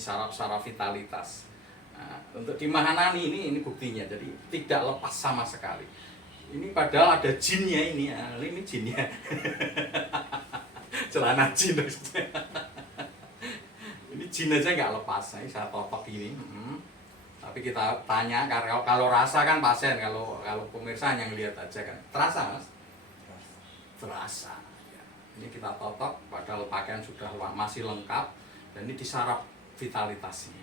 saraf-saraf vitalitas. Nah, untuk di Mahanani ini buktinya, jadi tidak lepas sama sekali. Ini padahal ada jinnya ini jinnya. Celana jin. Ini jin aja nggak lepas, ini saya totok ini. Tapi kita tanya, kalau rasa kan pasien, kalau pemirsa yang lihat aja kan, terasa mas? Terasa. Ya. Ini kita totok, padahal pakaian sudah masih lengkap, dan ini disarap vitalitasnya.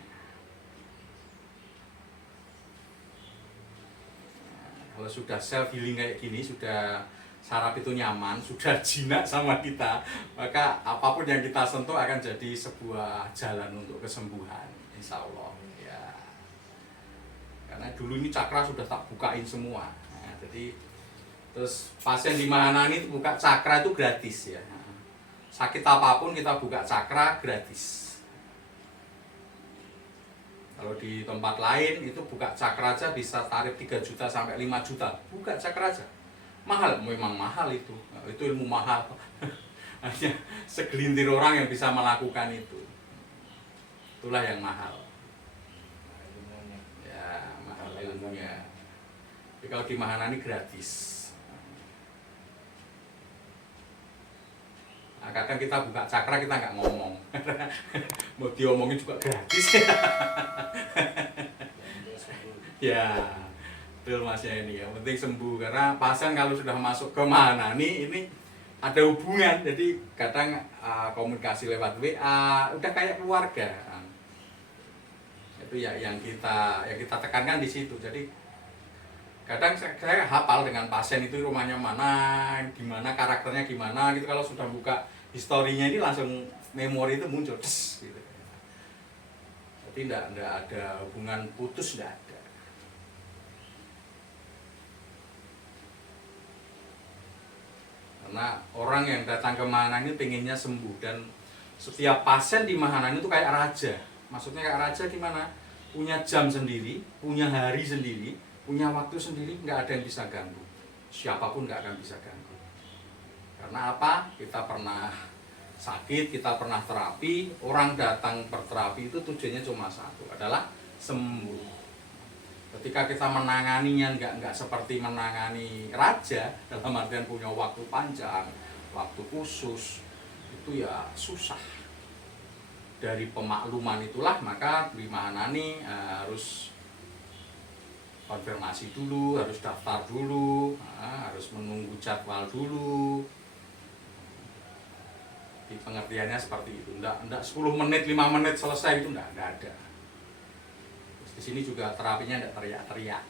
Nah, kalau sudah self healing kayak gini, sudah saraf itu nyaman, sudah jinak sama kita, maka apapun yang kita sentuh akan jadi sebuah jalan untuk kesembuhan, insya Allah. Ya. Karena dulu ini cakra sudah tak bukain semua. Nah, jadi terus pasien di Mahanani itu buka cakra itu gratis ya. Sakit apapun kita buka cakra gratis. Kalau di tempat lain itu buka cakra aja bisa tarif 3 juta sampai 5 juta. Buka cakra aja. Mahal, memang mahal itu. Itu ilmu mahal. Hanya segelintir orang yang bisa melakukan itu. Itulah yang mahal. Ya, mahal ilmunya. Tapi kalau di Mahanani gratis. Nah, kadang kita buka cakra kita nggak ngomong. Mau diomongin juga gratis. Ya. Betul masnya ini ya, penting sembuh karena pasien kalau sudah masuk ke Mahanani ini ada hubungan, jadi kadang komunikasi lewat WA udah kayak keluarga. Itu ya yang kita tekankan di situ. Jadi kadang saya hafal dengan pasien itu rumahnya mana, gimana karakternya gimana gitu, kalau sudah buka historinya ini langsung memori itu muncul gitu. Jadi tidak ada hubungan putus, tidak ada. Karena orang yang datang ke Mahanani pengennya sembuh, dan setiap pasien di Mahanani itu kayak raja. Maksudnya kayak raja gimana? Punya jam sendiri, punya hari sendiri, punya waktu sendiri, nggak ada yang bisa ganggu. Siapapun nggak akan bisa ganggu. Karena apa? Kita pernah sakit, kita pernah terapi. Orang datang berterapi itu tujuannya cuma satu, adalah sembuh. Ketika kita menanganinya nggak seperti menangani raja, dalam artian punya waktu panjang, waktu khusus, itu ya susah. Dari pemakluman itulah maka di Mahanani harus konfirmasi dulu, harus daftar dulu, harus menunggu jadwal dulu. Di pengertiannya seperti itu, enggak 10 menit, 5 menit selesai, itu enggak ada. Di sini juga terapinya tidak teriak-teriak.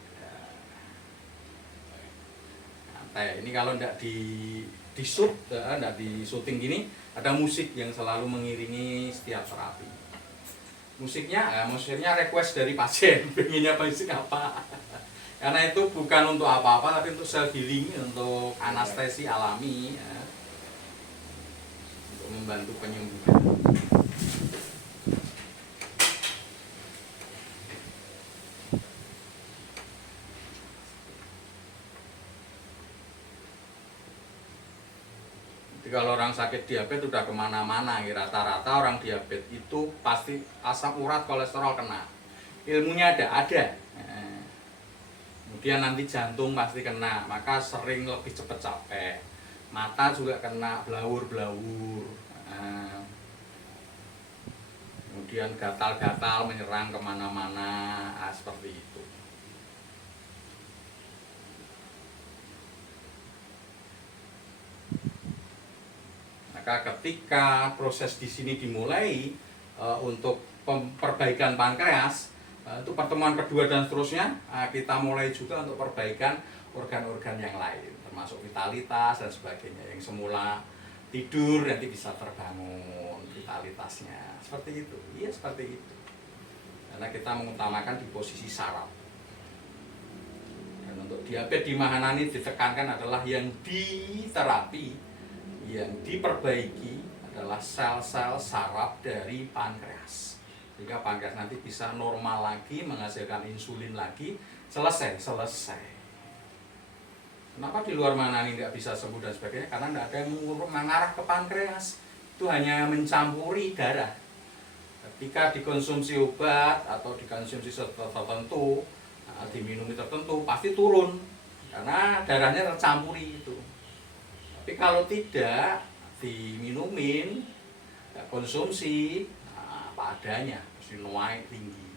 Santai. Ini kalau tidak di shoot, tidak di syuting gini, ada musik yang selalu mengiringi setiap terapi. Musiknya request dari pasien, pengennya musik apa. Karena itu bukan untuk apa-apa, tapi untuk self healing, untuk anestesi alami, ya. Untuk membantu penyembuhan. Kalau orang sakit diabetes udah kemana-mana, rata-rata orang diabetes itu pasti asam urat, kolesterol kena. Ilmunya ada. Kemudian nanti jantung pasti kena, maka sering lebih cepat capek. Mata juga kena, blaur-blaur. Kemudian gatal-gatal menyerang kemana-mana, seperti itu. Ketika proses di sini dimulai untuk perbaikan pankreas, untuk pertemuan kedua dan seterusnya kita mulai juga untuk perbaikan organ-organ yang lain, termasuk vitalitas dan sebagainya. Yang semula tidur nanti bisa terbangun vitalitasnya, seperti itu. Iya, seperti itu. Karena kita mengutamakan di posisi saraf. Dan untuk diabetes di Mahanani ditekankan adalah yang diterapi, yang diperbaiki adalah sel-sel saraf dari pankreas, sehingga pankreas nanti bisa normal lagi, menghasilkan insulin lagi, selesai. Kenapa di luar Mahanani tidak bisa sembuh dan sebagainya? Karena tidak ada yang mengarah ke pankreas, itu hanya mencampuri darah. Ketika dikonsumsi obat atau dikonsumsi tertentu, diminumi tertentu, pasti turun karena darahnya tercampuri itu. Tapi kalau tidak diminumin, konsumsi apa adanya, mesti naik tinggi.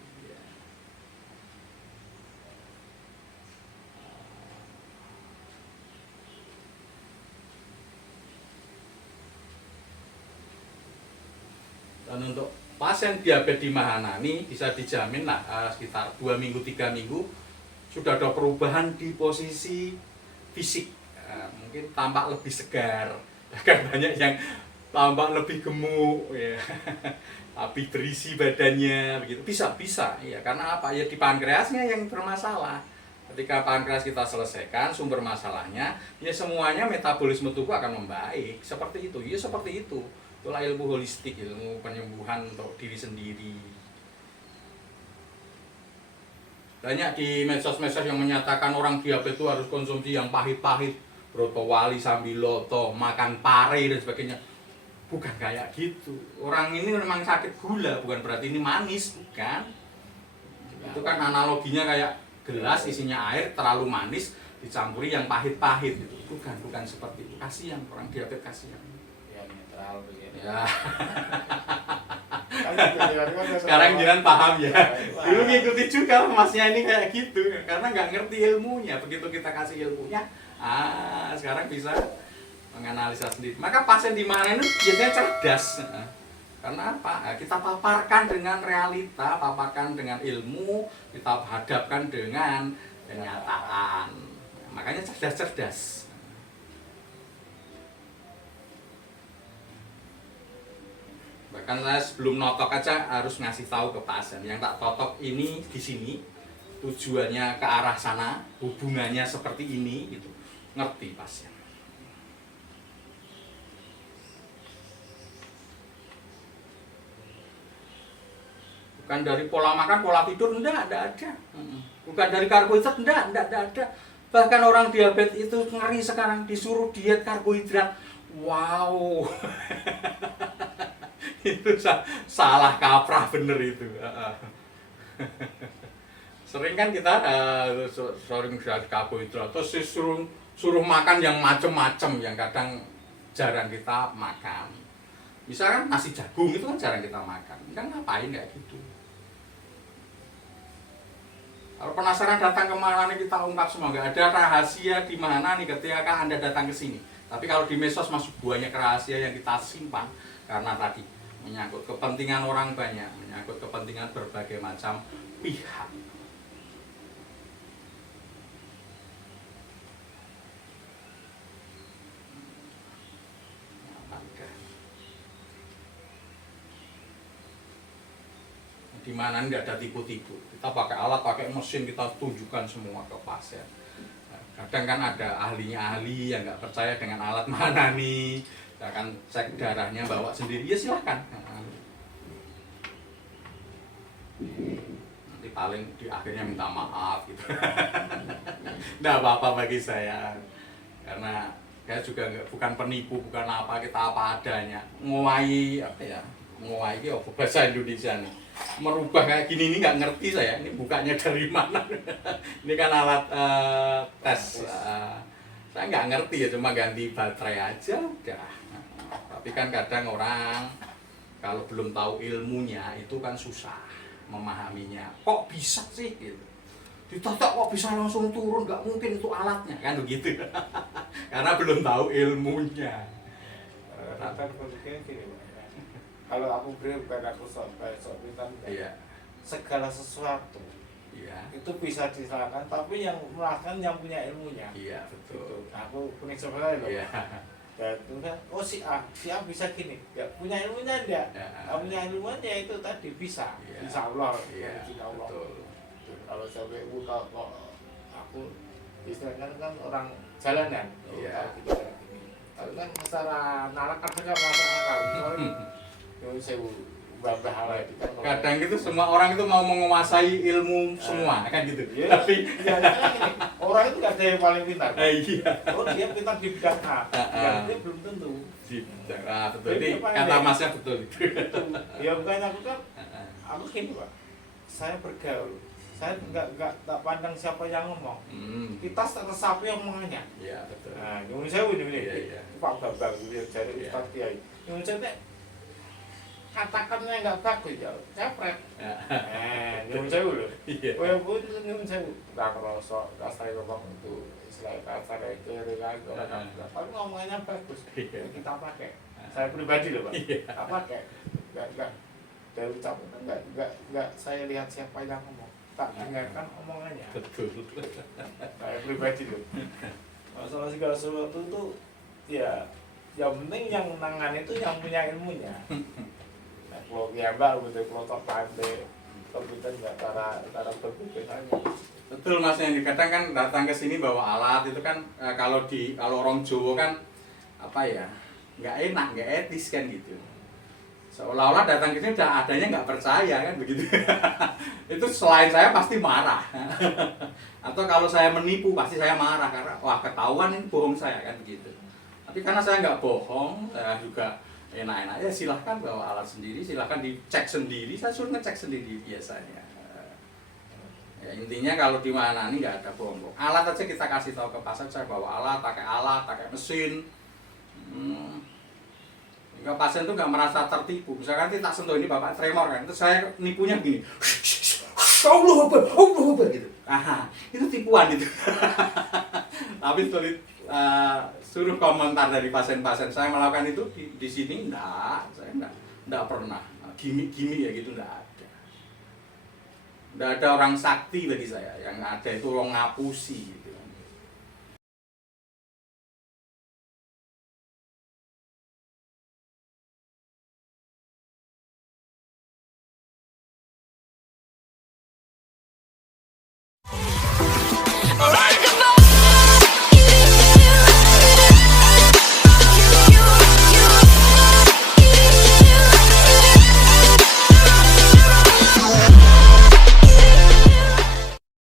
Dan untuk pasien diabetes di Mahanani bisa dijamin lah sekitar 2 minggu 3 minggu sudah ada perubahan di posisi fisik, mungkin tampak lebih segar, bahkan banyak yang tampak lebih gemuk ya. Tapi berisi badannya begitu, bisa ya, karena apa ya, di pankreasnya yang bermasalah. Ketika pankreas kita selesaikan sumber masalahnya, ya semuanya metabolisme tubuh akan membaik. Seperti itu, ya seperti itu. Itulah ilmu holistik, ilmu penyembuhan untuk diri sendiri. Banyak di medsos-medsos yang menyatakan orang diabetes itu harus konsumsi yang pahit-pahit, broto wali, sambiloto, makan pare dan sebagainya. Bukan kayak gitu. Orang ini memang sakit gula, bukan berarti ini manis, bukan. Itu kan analoginya kayak gelas isinya air terlalu manis dicampuri yang pahit-pahit. Bukan seperti itu. Kasihan orang diabetes, kasihan. Ya. Sekarang jangan paham ya. Dulu ngikuti juga masnya ini kayak gitu, karena nggak ngerti ilmunya. Begitu kita kasih ilmunya, sekarang bisa menganalisa sendiri. Maka pasien di mana itu biasanya cerdas. Karena apa? Kita paparkan dengan realita, paparkan dengan ilmu, kita hadapkan dengan kenyataan. Makanya cerdas-cerdas. Bahkan saya sebelum notok aja harus ngasih tahu ke pasien, yang tak totok ini di sini, tujuannya ke arah sana, hubungannya seperti ini, gitu. Ngerti pasien. Bukan dari pola makan, pola tidur, enggak ada. Bukan dari karbohidrat, enggak ada. Bahkan orang diabetes itu ngeri sekarang, disuruh diet karbohidrat. Wow. Itu salah kaprah bener itu. Sering kan kita sering karbohidrat terus suruh makan yang macem-macem, yang kadang jarang kita makan. Misalkan nasi jagung itu kan jarang kita makan, kan ngapain kayak gitu. Kalau penasaran datang ke Mahanani, kita ungkap semua, nggak ada rahasia di Mahanani ketika Anda datang ke sini. Tapi kalau di medsos masuk banyak rahasia yang kita simpan, karena tadi menyangkut kepentingan orang banyak, menyangkut kepentingan berbagai macam pihak. Di mana nggak ada tipu-tipu. Kita pakai alat, pakai mesin, kita tunjukkan semua ke pasien. Kadang kan ada ahli yang nggak percaya dengan alat Mahanani. Kita akan cek darahnya, bawa sendiri, ya silakan. Nanti paling di akhirnya minta maaf gitu. Nggak apa-apa bagi saya, karena saya juga bukan penipu, bukan apa, kita apa adanya. Nguai apa ya? Nguai itu bahasa Indonesia nih. Merubah kayak gini ini nggak ngerti saya. Ini bukanya dari mana? Ini kan alat tes. Saya nggak ngerti ya, cuma ganti baterai aja udah. Tapi kan kadang orang kalau belum tahu ilmunya itu kan susah memahaminya. Kok bisa sih gitu? Ditotok kok bisa langsung turun? Nggak mungkin, itu alatnya kan begitu. Karena belum tahu ilmunya. Kalau aku beri aku kan iya. Segala sesuatu itu bisa disalahkan, tapi yang melakukan yang punya ilmunya. Iya betul. Gitu. Aku kuning sebenarnya loh. Iya. Dan itu kan, oh si A bisa gini, ya punya ilmunya enggak? Punya ilmunya itu tadi bisa, insya Allah. Iya. Allah. Betul. Kalau sampai kalau aku istilahnya kan orang jalanan. Iya. Kalau kan secara nalar kadang merasa akal. Saya kadang gitu semua orang itu mau menguasai ilmu semua kan gitu. Yes. Tapi orang itu nggak ada yang paling pintar. Iya. Oh dia pintar di bidang A, dia belum tentu. Betul. Jadi kata masnya betul itu. Ya bukan aku kan aku gini Pak, saya bergaul, saya nggak tak pandang siapa yang ngomong. Kita resapi omongannya. Iya betul. Nah, nyuwun sewu ini, Iya. Pak Bambang dari Iya. Ustaz Kiai. Nyuwun sewu katakannya nggak bagus ya, cepret. Nyuwun sewu loh. Iya. Walaupun nyuwun sewu, nggak kerosok, nggak saya ngomong itu istilah kasar kiri lagi orang tapi ngomongannya bagus. Iya. Kita pakai. Saya pribadi loh Pak, Iya. tak pakai. Nggak dari ucapan nggak saya lihat siapa yang ngomong, tak dengarkan omongannya. Betul. Saya pribadi loh. Masalah segala sesuatu itu ya yang penting yang menangani itu yang punya ilmunya. Nah, kalau ya mbak betul kalau tak pandai komputer nggak cara berpikir aja. Betul Mas, yang kadang kan datang ke sini bawa alat itu kan kalau orang Jawa kan apa ya, nggak enak, nggak etis kan gitu. Seolah-olah datang ke sini udah adanya nggak percaya kan begitu. Itu selain saya pasti marah. Atau kalau saya menipu pasti saya marah karena wah ketahuan ini bohong saya kan begitu. Tapi karena saya nggak bohong, saya juga enak-enak ya silahkan bawa alat sendiri, silahkan dicek sendiri, saya suruh ngecek sendiri biasanya. Ya, intinya kalau di mana nih nggak ada bohong. Alat aja kita kasih tahu ke pasar, saya bawa alat, pakai mesin. Hingga pasien tuh nggak merasa tertipu. Misalkan kita sentuh ini bapak tremor kan, terus saya nipunya begini. Allah Akbar gitu. Aha, itu tipuan itu. Tapi suruh komentar dari pasien-pasien saya melakukan itu di sini saya enggak pernah. Gimik-gimik ya gitu enggak ada. Enggak ada orang sakti bagi saya, yang ada itu orang ngapusi.